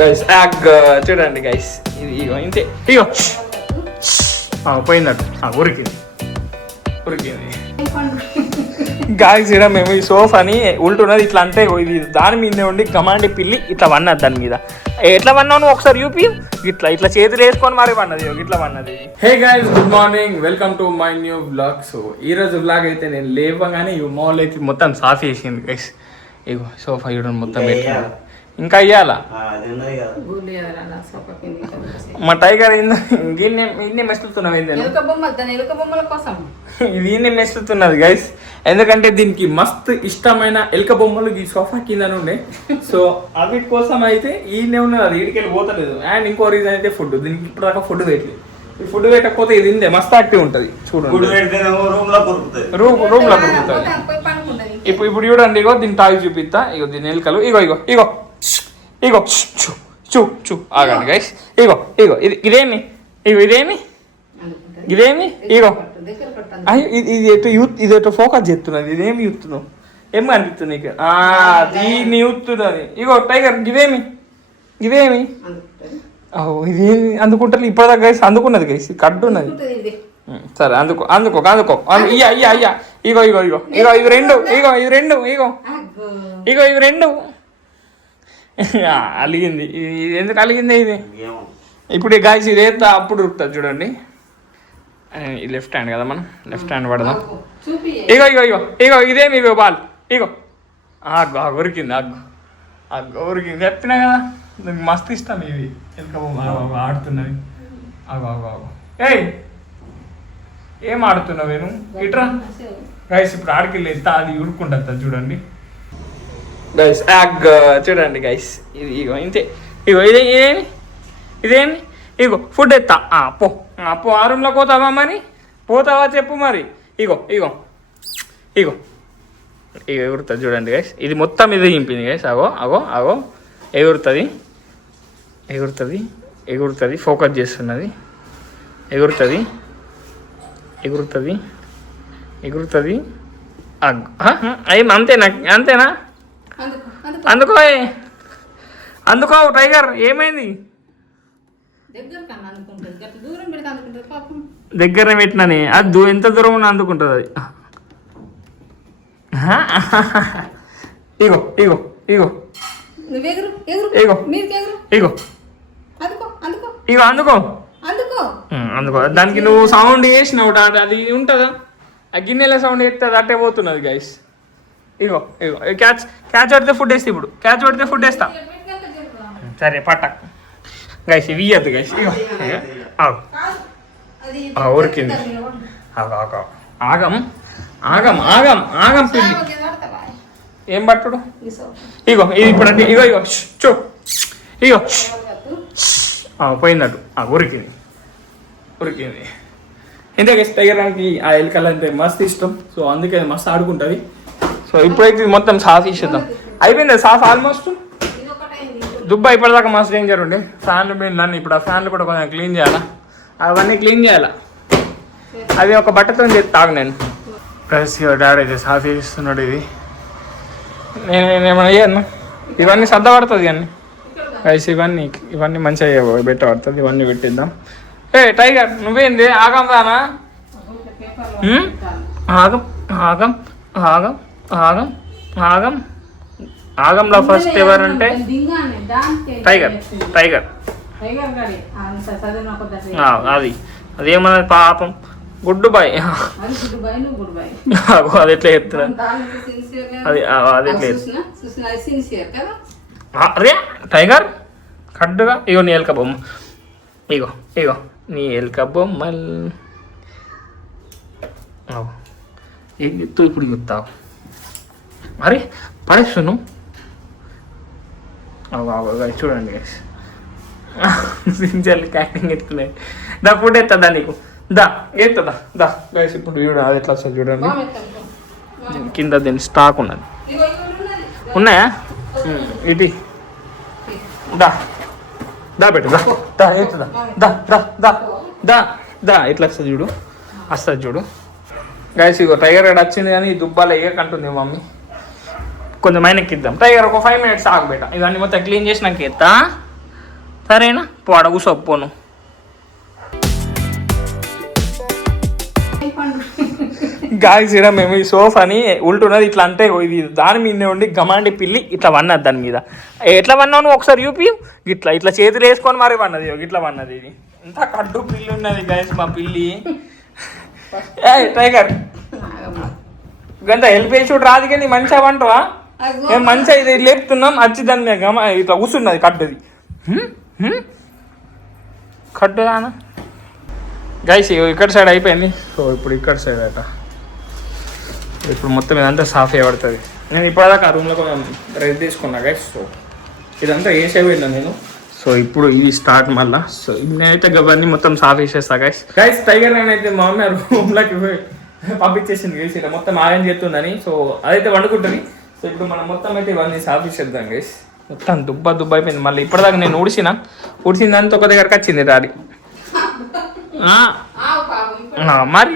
Guys చూడండి guys, ఇది ఇగో ఇంతే, ఇగో పోయిందట, ఉరికింది గాయస్. ఇక్కడ మేము ఈ సోఫాని ఉల్టున్నది ఇట్లా అంటే ఇది దాని మీదే ఉండి కమాండి పిల్లి ఇట్లా వన్నది దాని మీద. ఎట్లా వన్నావు ఒకసారి యూపీ, ఇట్లా చేతులు వేసుకొని మరి వన్నది, ఇట్లా వన్నది. Hey guys, good morning, welcome to my new blog. So ఈ రోజు బ్లాగ్ అయితే నేను లేవగానే ఈ మాల్ అయితే మొత్తం సాఫ్ చేసింది గైస్. ఇగో సోఫా చూడండి మొత్తం పెట్టింది, ఇంకా అయ్యాలా మా టైగర్ ఇన్నే మెస్తుతున్నావు, ఇది మెస్తున్నది గైస్. ఎందుకంటే దీనికి మస్తు ఇష్టమైన ఎలుక బొమ్మలు ఈ సోఫా కింద ఉండే, సో అవి కోసం అయితే ఈయనే ఉన్నది, అది వీడికి వెళ్ళి పోతలేదు. అండ్ ఇంకో రీజన్ అయితే ఫుడ్, దీనికి ఇప్పుడు దాకా ఫుడ్ పెట్టలేదు. ఈ ఫుడ్ పెట్టకపోతే ఇది ఇందే మస్తు యాక్టివ్ ఉంటుంది చూడండి, రూమ్ లో కొరుకుతుంది. ఇప్పుడు చూడండి, ఇగో దీని టాయ్ చూపిస్తా, ఇగో దీని ఎలుకలు, ఇగో ఇగో ఇగో ఇగో చూ ఆగండి గైస్. ఇగో ఇదేమి ఇగో ఇది ఎటు ఫోకస్ చేస్తున్నది, ఇదేమి యూత్తున్నావు, ఏం కనిపిస్తుంది నీకు? దీన్ని యూత్తున్నది. ఇగో టైగర్ ఇదేమి ఇదేమి అందుకుంటారు ఇప్పటిదాకా గైస్, అందుకున్నది గైస్, కడ్డు ఉన్నది. సరే అందుకో అయ్యా ఇగో ఇవి రెండు అలిగింది. ఎందుకు అలిగింది ఇది? ఇప్పుడు గాయస్ ఇది వేస్తా, అప్పుడు ఉరుకుతుంది చూడండి. లెఫ్ట్ హ్యాండ్ కదా, మనం లెఫ్ట్ హ్యాండ్ పడదాం. ఇగో ఇదేమి బాల్, ఇగో ఉరికింది, ఉరికింది. చెప్పినా కదా నాకు మస్తు ఇష్టం ఇవి, ఆడుతున్నవి. ఏయ్ ఏం ఆడుతున్నావు నేను? ఇట్రా గైస్, ఇప్పుడు ఆడికి ఎత్తా, అది ఉరుక్కుంటుంది చూడండి గైస్. చూడండి గైస్, ఇది ఇగో ఇంతే, ఇగో ఇదేమి ఇగో ఫుడ్ ఎత్తా, పో ఆ రూమ్లోకి పోతావా? మరి పోతావా చెప్పు మరి. ఇగో ఎగురుతుంది చూడండి గైస్, ఇది మొత్తం ఇది చింపింది గైస్. అగో ఎగురుతుంది, ఫోకస్ చేస్తున్నది, ఎగురుతుంది. అంతేనా? అందుకో టైగర్, ఏమైంది? దగ్గర పెట్టినని అది ఎంత దూరం ఉన్నా అందుకుంటుంది అది. ఇగో అందుకో దానికి నువ్వు సౌండ్ చేసినావు, అది ఉంటుందా? ఆ గిన్నెల సౌండ్ చేస్తుంది, అట్టే పోతున్నది గైస్. ఇగో క్యాచ్ పడితే ఫుడ్ వేస్తా, ఇప్పుడు క్యాచ్ పడితే ఫుడ్ వేస్తా. సరే పట్టక్ గైస్, ఇవి ఇవ్వద్దు గైస్. ఇగో ఉరికింది. ఆగం పిల్లి, ఏం పట్టుడు? ఇగో ఇది ఇప్పుడు అంటే ఇగో పోయిందట్టు, ఉరికింది. ఇంతే గైస్, టైగర్కి ఆ ఎలుకలు అంటే మస్తు ఇష్టం, సో అందుకే మస్తు ఆడుకుంటుంది. సో ఇప్పుడైతే మొత్తం సాఫ్ ఇచ్చేద్దాం, అయిపోయింది సాఫ్ ఆల్మోస్ట్. దుబ్బా ఇప్పటిదాకా మస్తు డేంజర్ ఉండే, ఫ్యాన్లు పోయిందని. ఇప్పుడు ఆ ఫ్యాన్లు కూడా కొంచెం క్లీన్ చేయాలా, అవన్నీ క్లీన్ చేయాలా. అది ఒక బట్టతో తాగు నేను. ప్లస్ డాడీ అయితే సాఫ్ చేస్తున్నాడు. ఇది నేను ఏమైనా చేయను, ఇవన్నీ సర్దపడుతుంది అన్నీ గైస్. ఇవన్నీ మంచిగా పెట్టబడుతుంది, ఇవన్నీ పెట్టిద్దాం. ఏ టైగర్ నువ్వేంది? ఆగం రానా? ఆగంలో ఫస్ట్ ఎవరంటే టైగర్. అది ఏమన్నది పాపం, గుడ్డు బాయ్. అది ఎట్లా చెప్తున్నా, అది ఎట్లా అరే టైగర్ కడ్డుగా. ఇగో నీ ఎలుక బొమ్మ, ఇగో నీ ఎలుక బొమ్మల్. ఏం చెప్తావు ఇప్పుడు? చెప్తావు అరే పడేస్తున్నావు. చూడండి గైస్, సిన్సియర్లీ యాక్టింగ్ ఎత్తున్నాయి. ఫుడ్ ఎత్తుందా నీకు? ఎత్తుందా గైస్. ఇప్పుడు చూడండి అది ఎట్లా వస్తుంది చూడండి. కింద దీని స్టాక్ ఉన్నది, ఉన్నాయా? ఇటీ పెట్టు, ఇట్లా వస్తుంది చూడు, చూడు గైస్. ఇగో టైగర్ గడ వచ్చింది కానీ ఈ దుబ్బాలు వేయకంటుంది మమ్మీ. కొంచెం మైనకి ఇద్దాం. టైగర్ ఒక 5 minutes ఆగు బేట, ఇవన్నీ మొత్తం క్లీన్ చేసినాక ఎత్తా. సరేనా పోడ కూసోపోను. గాయస్ ఇక్కడ మేము ఈ సోఫాని ఉల్టున్నది ఇట్లా అంటే ఇది దాని మీద ఉండి గమాండి పిల్లి ఇట్లా వన్నది దాని మీద. ఎట్లా వన్నావు నువ్వు ఒకసారి చూపి. ఇట్లా ఇట్లా చేతులు వేసుకొని మరి వన్నది, ఇట్లా వన్నది. ఇది ఇంత కడ్డు పిల్లి ఉన్నది గాయస్ మా పిల్లి. టైగర్ గంట హెల్ప్ చేసి చూడు రాదు కానీ మంచిగా వంటవా. మేము మంచిగా ఇది లేపుతున్నాం వచ్చి దాని మీద గమ ఇట్లా కూర్చున్నది కడ్డుది. కడ్డు రానా గైస్ ఇక్కడ సైడ్ అయిపోయింది. సో ఇప్పుడు ఇక్కడ సైడ్ అట ఇప్పుడు మొత్తం ఇదంతా సాఫ్ చేయబడుతుంది. నేను ఇప్పటిదాకా ఆ రూమ్లో కొంచెం రెస్ట్ తీసుకున్నా గైస్. సో ఇదంతా వేసే వెళ్ళాను నేను. సో ఇప్పుడు ఇది స్టార్ట్ మళ్ళా. సో నేనైతే అవన్నీ మొత్తం సాఫ్ చేసేస్తా గైస్. టైగర్ నేనైతే మా మమ్మీ రూమ్లోకి పంపించేసింది గైస్. ఇలా మొత్తం ఆగం చేస్తుందని. సో అదైతే వండుకుంటుంది. సో ఇప్పుడు మనం మొత్తం అయితే ఇవన్నీ సాఫ్ చేసేద్దాం గైస్. మొత్తం దుబ్బ అయిపోయింది. మళ్ళీ ఇప్పటిదాకా నేను ఊడిసిందంతా ఒక దగ్గరకు వచ్చింది డాడీ. మరి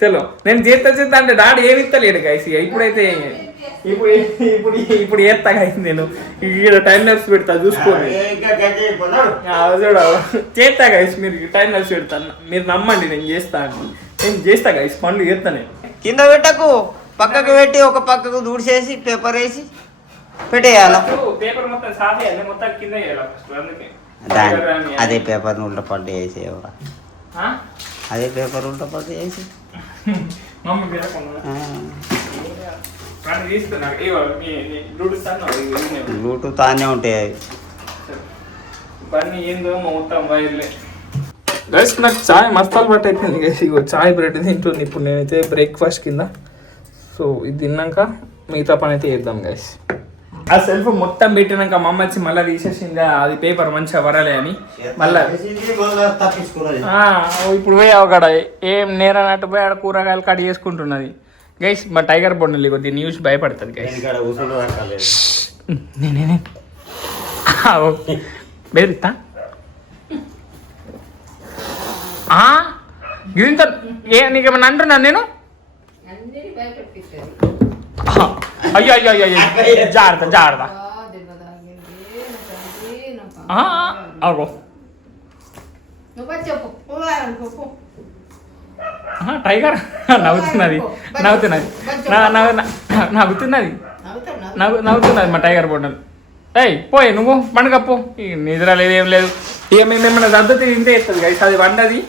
చలో నేను చేస్తా అంటే డాడీ ఏమి ఇస్తలేడు గైస్. ఇప్పుడైతే ఇప్పుడు ఇప్పుడు ఇప్పుడు చేస్తా గైస్. నేను ఇక్కడ టైం ల్యాప్స్ పెడతా చూసుకోండి. చూడ చేస్తా గైస్. మీరు టైం ల్యాప్స్ పెడతాను, మీరు నమ్మండి. నేను చేస్తా గైస్. పనులు చేస్తా నేను. కింద పెట్టకు, పక్కకు పెట్టి ఒక పక్కకు దూడ్చేసి పేపర్ వేసి పెట్టేయాల. పేపర్ మొత్తం సాఫ్ చేయాలి, మొత్తం కింద చేయాలి ఫస్ట్. అందుకే అదే పేపర్ ఉల్టా పట్టు వేసేవా, అదే పేపర్ ఉల్టా పట్టు వేసి బ్లూటూత్ ఆనే ఉంటాయి అవి. ఇవన్నీ ఏందో మొత్తం వైర్లే గైస్. నాకు చాయ్ మస్తాలు పట్టు అయిపోయింది గైస్. ఇగో చాయ్ బ్రెడ్ తింటుంది ఇప్పుడు నేనైతే బ్రేక్ఫాస్ట్ కింద. సో ఇది తిన్నాక మిగతా పని అయితే చేద్దాం గైస్. ఆ సెల్ఫ్ మొత్తం పెట్టినాక మా అమ్మ వచ్చి మళ్ళీ తీసేసింది. అది పేపర్ మంచిగా వరలే అని మళ్ళీ ఇప్పుడు పోయి అక్కడ ఏం నేరనట్టు పోయి ఆడ కూరగాయలు కట్ చేసుకుంటున్నది గైస్. మా టైగర్ బొండలి కొద్ది న్యూస్ భయపడుతుంది గైస్. నేనే బెదిరిస్తా ఇంత నీకేమన్నా అంటున్నా నేను. అయ్యో అయ్యో అయ్యో జాగ్రత్త అగో టైగర్ నవ్వుతున్నది మా టైగర్ బొండలు. ఏయ్ పోయి నువ్వు పండుగప్పు. నిద్ర లేదు ఏం లేదు. ఇక మేము ఏమన్నా దద్దతి తింటే వేస్తుంది గైస్. అది వండది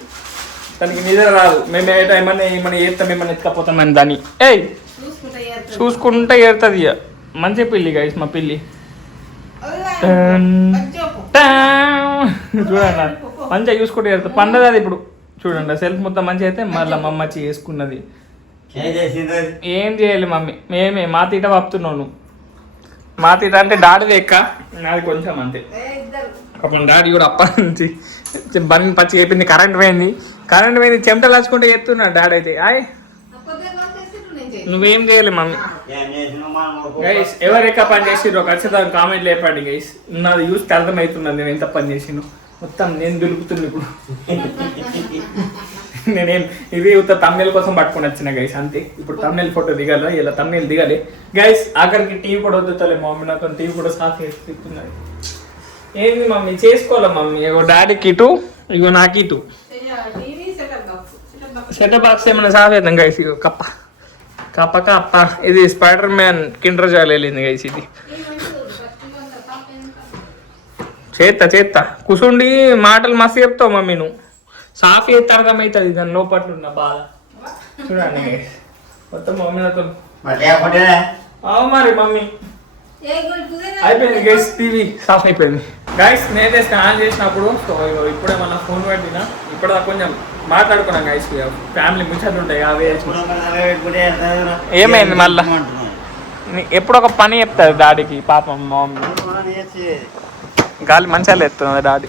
దానికి నిద్ర రాదు. మేము ఏమన్నా చేస్తాం ఏమన్నా ఎత్తుకపోతామని దాన్ని. ఏయ్ చూసుకుంటే ఏరుతుంది. ఇక మంచి పిల్లి గైస్ మా పిల్లి. చూడండి మంచిగా చూసుకుంటే ఏరుతుంది. పండదు అది ఇప్పుడు చూడండి. సెల్ఫ్ మొత్తం మంచిగా అయితే మళ్ళీ మా అమ్మ చేసుకున్నది. ఏం చేయాలి మమ్మీ, మేమే మా తీట వాపుతున్నావు నువ్వు. మా తీట అంటే డాడీ లెక్క, నాది కొంచెం అంతే. పాపం డాడీ కూడా అప్ప నుంచి బండి పచ్చి అయిపోయింది. కరెంట్ పోయింది చెమటలు లాచుకుంటే చెప్తున్నాడు డాడీ అయితే. నువ్వేం చేయాలి మమ్మీ. గైస్ ఎవరు ఎక్క పని చేసిరో ఖచ్చితంగా కామెంట్ లేపండి గైస్. నాది చూస్తే అర్థమవుతున్నది నేను ఎంత పని చేసినో. మొత్తం నేను దులుపుతున్నా ఇప్పుడు. నేనేం ఇది తమ్నేల్ కోసం పట్టుకుని వచ్చిన గైస్ అంతే. ఇప్పుడు తమ్నేల్ ఫోటో దిగాలి, ఇలా తమ్నేల్ దిగాలి గైస్. ఆఖరికి టీవీ కూడా వద్దుతలే మమ్మీ. నాకు టీవీ కూడా సాఫ్ చేస్తున్నది. ఏంది మమ్మీ చేసుకోవాలా మమ్మీ. ఇగో డాడీకి ఇటు, ఇగో నాకు ఇటు సెటప్ బాక్స్ ఏమైనా సాఫ్ చేద్దాం గైస్. ఇగో కప్ప ఇది స్పైడర్ మ్యాన్ కిండర్ జాయ్ వెళ్ళింది గైస్. ఇది చేత్తా కూసుండి మాటలు మస్తు చెప్తావు మమ్మీ. నువ్వు సాఫ్ చేస్తే అర్థమవుతుంది దాని లోపట్ల ఉన్న బాధ. చూడండి గైస్ మొత్తం మమ్మీ నాతో మరి మమ్మీ అయిపోయింది గైస్. టీవీ సాఫ్ అయిపోయింది గైస్. నేనైతే స్నానం చేసినప్పుడు సో ఇప్పుడే మన ఫోన్ పెట్టినా. ఇప్పుడు కొంచెం మాట్లాడుకున్నాం గైస్. ఫ్యామిలీ ముచ్చట్లు ఉంటాయి అవే. ఏమైంది మళ్ళా ఎప్పుడు ఒక పని చెప్తారు డాడీకి పాపం. మా మమ్మీ గాలి మంచిగా ఎత్తున్నది డాడీ.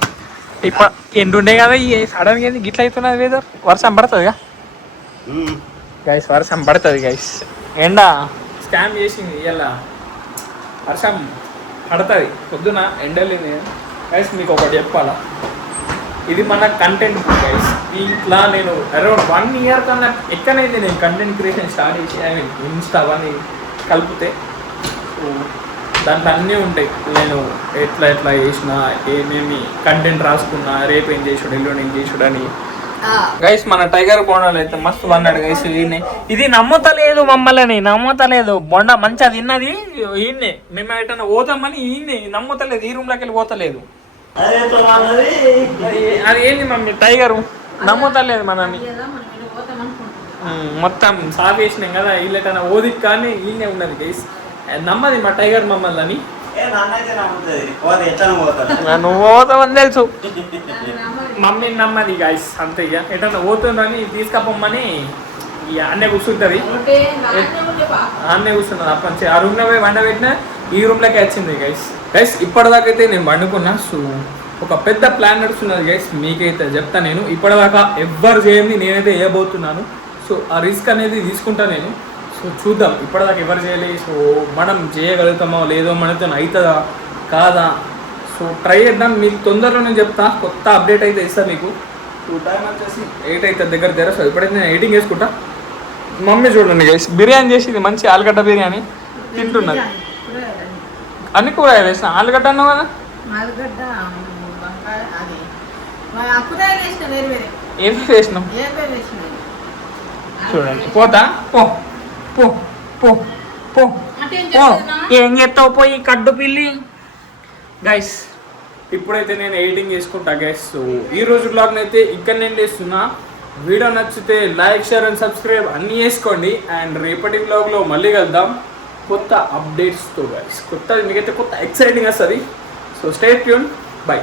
ఇప్పుడు ఎండుండే కదా ఈ సడన్ గా గిట్ల అవుతున్నది వెదర్. వర్షం పడుతుందిగా గైస్, వర్షం పడుతుంది గైస్. ఎండ స్కామ్ చేసింది ఇలా వర్షం పడుతుంది. పొద్దున ఎండలేని గైస్. మీకు ఒకటి చెప్పాలా, ఇది మన కంటెంట్ గైస్. ఇట్లా నేను అరౌండ్ 1 year కన్నా ఎక్కడైతే నేను కంటెంట్ క్రియేషన్ స్టార్ట్ చేసి ఇన్స్టా అవన్నీ కలిపితే దాంట్లో అన్నీ ఉంటాయి. నేను ఎట్లా ఎట్లా చేసిన, ఏమేమి కంటెంట్ రాసుకున్నా, రేపు ఏం చేసుడు, ఎల్లుండి ఏం చేసుడు అని. గైస్ మన టైగర్ బొండాలు అయితే మస్తు పన్నాడు గైస్. ఇది నమ్ముతలేదు, మమ్మల్ని నమ్ముతలేదు. బొండ మంచిగా తిన్నది ఈయన్నే. మేము ఎటన్నా పోతామని ఈయన్నే నమ్ముతలేదు, ఈ రూమ్లోకి వెళ్ళి పోతలేదు. అది ఏంది మమ్మీ టైగరు నమ్ముతలేదు మనని. మొత్తం సాఫ్ చేసినాం కదా, వీళ్ళకన్నా ఓది కానీ ఈయనే ఉన్నది గైస్. నమ్మది మా టైగర్ మమ్మల్ని అని. నువ్వు పోతావని తెలుసు, మమ్మీ నమ్మది గైస్. అంతే ఇక ఎటన్నా పోతుందని తీసుకపోమ్మని ఇక అన్నే కూర్చుంటుంది. అన్నే కూర్చున్నది అప్పటి నుంచి. ఆ రూమ్లో పోయి వండ పెట్టినా ఈ రూమ్లోకి వచ్చింది గైస్. గైస్ ఇప్పటిదాకా అయితే నేను వండుకున్నా. సో ఒక పెద్ద ప్లాన్ నడుస్తున్నది గైస్, మీకైతే చెప్తా నేను. ఇప్పటిదాకా ఎవ్వరు చేయండి, నేనైతే వేయబోతున్నాను. సో ఆ రిస్క్ అనేది తీసుకుంటా నేను. సో చూద్దాం, ఇప్పటిదాకా ఎవరు చేయలేదు. సో మనం చేయగలుగుతామో లేదో, మనతో అవుతుందా కాదా. సో ట్రై చేద్దాం. మీకు తొందరలో నేను చెప్తా, కొత్త అప్డేట్ అయితే ఇస్తాను మీకు. టైం వచ్చేసి 8 అవుతుంది దగ్గర. సో ఇప్పుడైతే నేను ఎడిటింగ్ చేసుకుంటా. మమ్మీ చూడండి గైస్, బిర్యానీ చేసింది, మంచి ఆలుగడ్డ బిర్యానీ తింటున్నది. అన్ని కూరగాయలు వేసిన. ఆలుగడ్డ అన్నావు కదా, ఏం వేసినాం చూడండి. పోతా పో పో పో పో ఏం చేస్తావు పోయి కడ్డు పిల్లి. గైస్ ఇప్పుడైతే నేను ఎడిటింగ్ చేసుకుంటా గైస్. సో ఈరోజు బ్లాగ్ని అయితే ఇక్కడ నేను చేస్తున్నా. వీడియో నచ్చితే లైక్, షేర్ అండ్ సబ్స్క్రైబ్ అన్నీ చేసుకోండి. అండ్ రేపటి బ్లాగ్లో మళ్ళీ కలుద్దాం కొత్త అప్డేట్స్తో గైస్. కొత్త మీకైతే కొత్త ఎక్సైటింగ్ వస్తుంది. So stay tune, by.